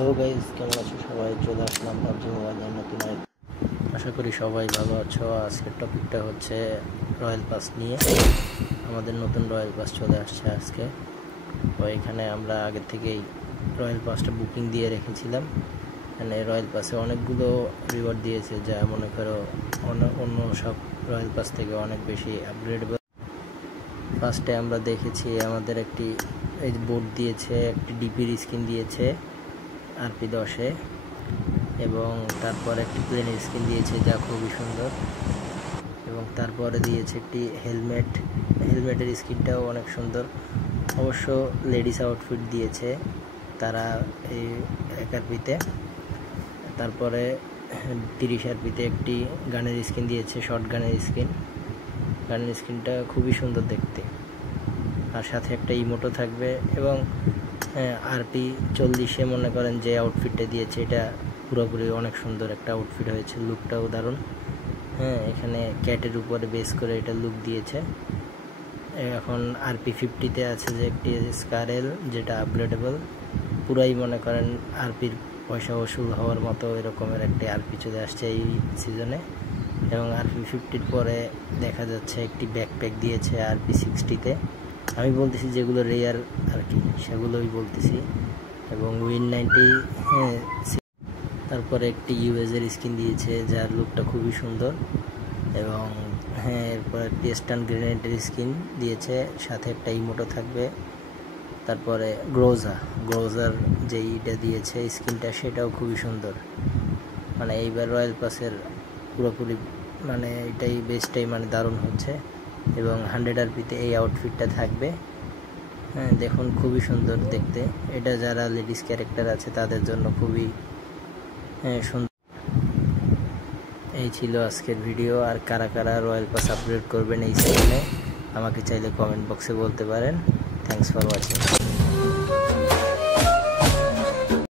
Hello guys, কেমন আছো সবাই? চলে আসলাম পাবজি মোবাইলের নতুন আশা করি সবাই ভালো আছো। আজকের টপিকটা হচ্ছে রয়্যাল পাস নিয়ে। আমাদের নতুন রয়্যাল পাস চলে আসছে আজকে। তো এখানে আমরা আগে থেকেই রয়্যাল পাসটা বুকিং দিয়ে রেখেছিলাম। মানে রয়্যাল পাসে অনেকগুলো রিওয়ার্ড দিয়েছে, যা মনে করো অন্য সব রয়্যাল পাস থেকে অনেক বেশি আপগ্রেডেবল। ফার্স্টে আমরা দেখেছি আমাদের একটি এই বোর্ড দিয়েছে, একটি ডিপির স্কিন দিয়েছে RP10-এ, এবং তারপর একটি প্লেনের স্কিন দিয়েছে যা খুবই সুন্দর, এবং তারপরে দিয়েছে একটি হেলমেটের স্কিনটাও অনেক সুন্দর। অবশ্য লেডিস আউটফিট দিয়েছে তারা এই 1 RP-তে। তারপরে 30 RP-তে একটি গানের স্কিন দিয়েছে, শর্ট গানের স্কিনটা খুবই সুন্দর দেখতে, আর সাথে একটা ইমোটও থাকবে। এবং RP40-এ মনে করেন যে আউটফিটটা দিয়েছে, এটা পুরোপুরি অনেক সুন্দর একটা আউটফিট হয়েছে, লুকটাও দারুণ। এখানে ক্যাটের উপরে বেস করে এটা লুক দিয়েছে। এখন RP50-তে আছে যে একটি স্কারেল, যেটা আপগ্রেডেবল, পুরাই মনে করেন RPর পয়সা ওসুল হওয়ার মতো এরকমের একটি RP চলে আসছে এই সিজনে। এবং RP50-র পরে দেখা যাচ্ছে একটি ব্যাকপ্যাক দিয়েছে RP60-তে। আমি বলতেছি যেগুলো রেয়ার আর কি, সেগুলোই বলতেছি। এবং উইন 90, তারপরে একটি ইউএসের স্কিন দিয়েছে যার লুকটা খুবই সুন্দর। এবং এরপর একটি স্টান গ্রেনেডের স্কিন দিয়েছে, সাথে একটা ইমোটো থাকবে। তারপরে গ্রোজার যেইটা দিয়েছে স্কিনটা, সেটাও খুবই সুন্দর। মানে এইবার রয়্যাল পাসের পুরোপুরি মানে এটাই বেস্টটাই মানে দারুণ হচ্ছে। এবং 100 RP-তে এই আউটফিটটা থাকবে। দেখুন খুবই সুন্দর দেখতে। এটা যারা লেডিস ক্যারেক্টার আছে তাদের জন্য খুবই সুন্দর। এই ছিল আজকের ভিডিও। আর কারা কারা রয়্যাল পাস আপগ্রেড করবেন এই সিজনে আমাকে চাইলে কমেন্ট বক্সে বলতে পারেন। Thanks for watching.